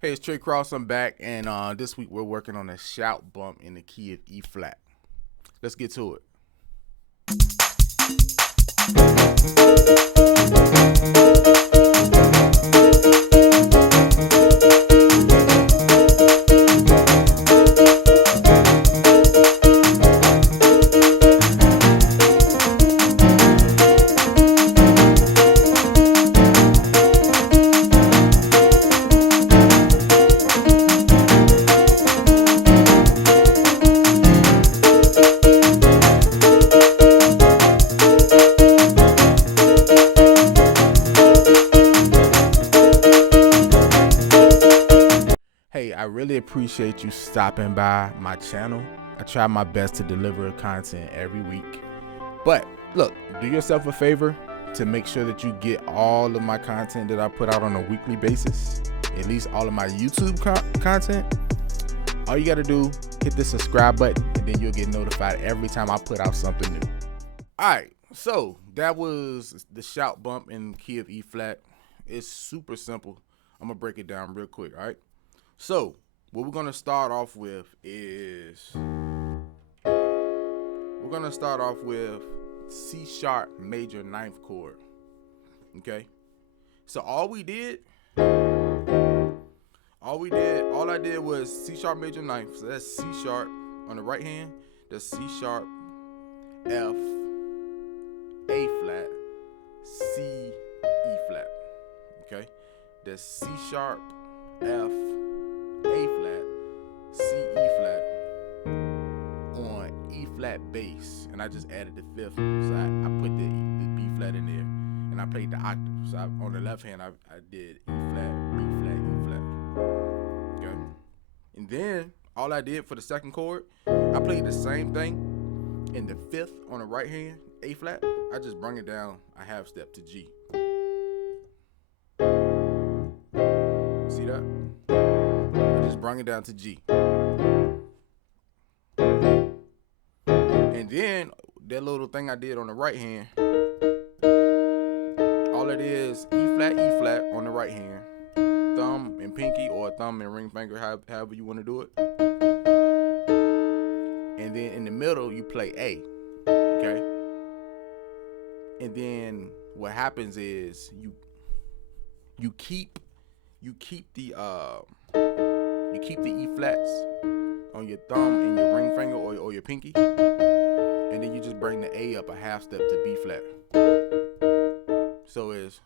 Hey, it's Trey Cross. I'm back, and this week we're working on a shout bump in the key of E flat. Let's get to it. Hey, I really appreciate you stopping by my channel. I try my best to deliver content every week. But look, do yourself a favor to make sure that you get all of my content that I put out on a weekly basis, at least all of my YouTube content. All you got to do, hit the subscribe button, and then you'll get notified every time I put out something new. All right, so that was the shout bump in key of E flat. It's super simple. I'm going to break it down real quick, all right? So, what we're going to start off with is, C sharp major ninth chord, okay? So all I did was C sharp major ninth. So that's C sharp on the right hand, that's C sharp, F, A flat, C, E flat, okay? That's C sharp, F, A flat, C, E flat on E flat bass, and I just added the fifth, so I put the B flat in there, and I played the octave. So on the left hand, I did E flat, B flat, E flat, okay? And then all I did for the second chord, I played the same thing in the fifth on the right hand, A flat. I just bring it down a half step to G. See that? Just bring it down to G. And then that little thing I did on the right hand, all it is E flat on the right hand, thumb and pinky, or thumb and ring finger, however you want to do it. And then in the middle you play A, okay? And then what happens is you keep the E flats on your thumb and your ring finger or your pinky, and then you just bring the A up a half step to B flat. So it's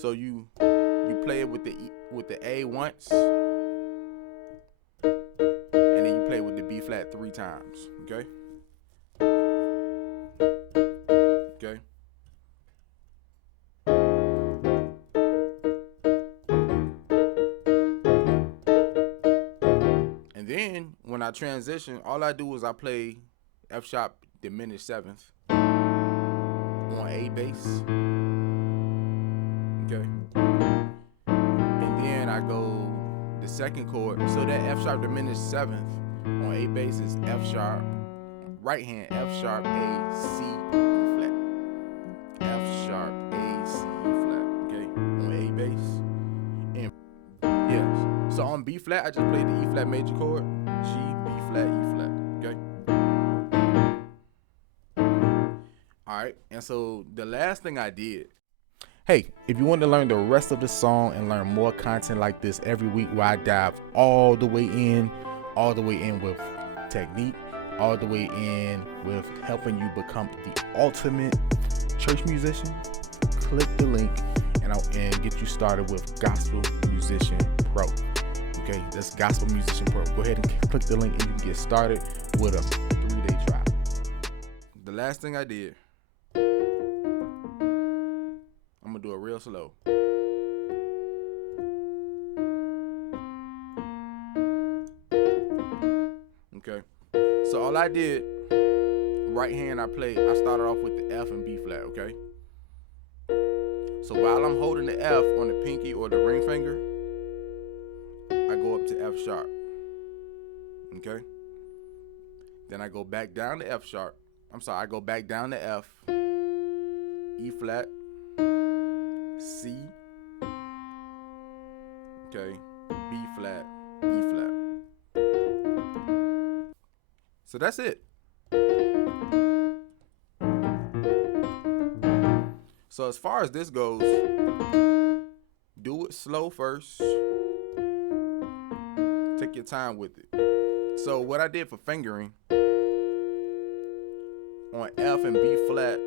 so you play it with the A once, and then you play with the B flat 3 times. Okay. Okay. Then when I transition, all I do is I play F sharp diminished seventh on A bass, okay? And then I go the second chord. So that F sharp diminished seventh on A bass is F sharp, right hand F sharp, A, C, E flat. F sharp, A, C, E flat, okay? On A bass. And yes. So on B flat, I just played the E flat major chord, G, B flat, E flat, okay? All right, and so the last thing I did, hey, if you want to learn the rest of the song and learn more content like this every week where I dive all the way in with technique, all the way in with helping you become the ultimate church musician, click the link and get you started with Gospel Musician Pro. Okay, that's Gospel Musician Pro. Go ahead and click the link and you can get started with a 3-day trial. The last thing I did, I'm gonna do it real slow. Okay, so all I did, right hand I started off with the F and B flat, okay? So while I'm holding the F on the pinky or the ring finger, I go up to F sharp, okay? Then I go back down to F sharp. I go back down to F, E flat, C, okay, B flat, E flat. So that's it. So as far as this goes, do it slow first. Take your time with it. So what I did for fingering on F and B flat,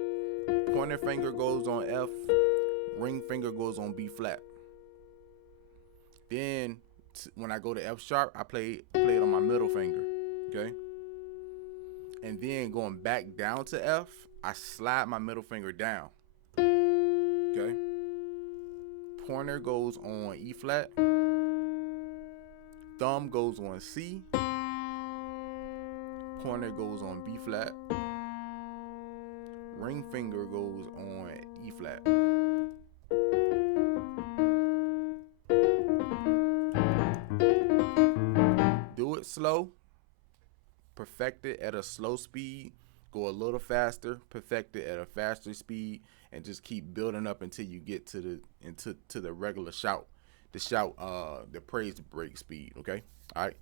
pointer finger goes on F, ring finger goes on B flat. Then when I go to F sharp, I play it on my middle finger, okay? And then going back down to F, I slide my middle finger down, okay? Pointer goes on E flat, thumb goes on C, pointer goes on B flat, ring finger goes on E flat. Do it slow, perfect it at a slow speed, go a little faster, perfect it at a faster speed, and just keep building up until you get to the regular shout, the praise break speed, okay? All right.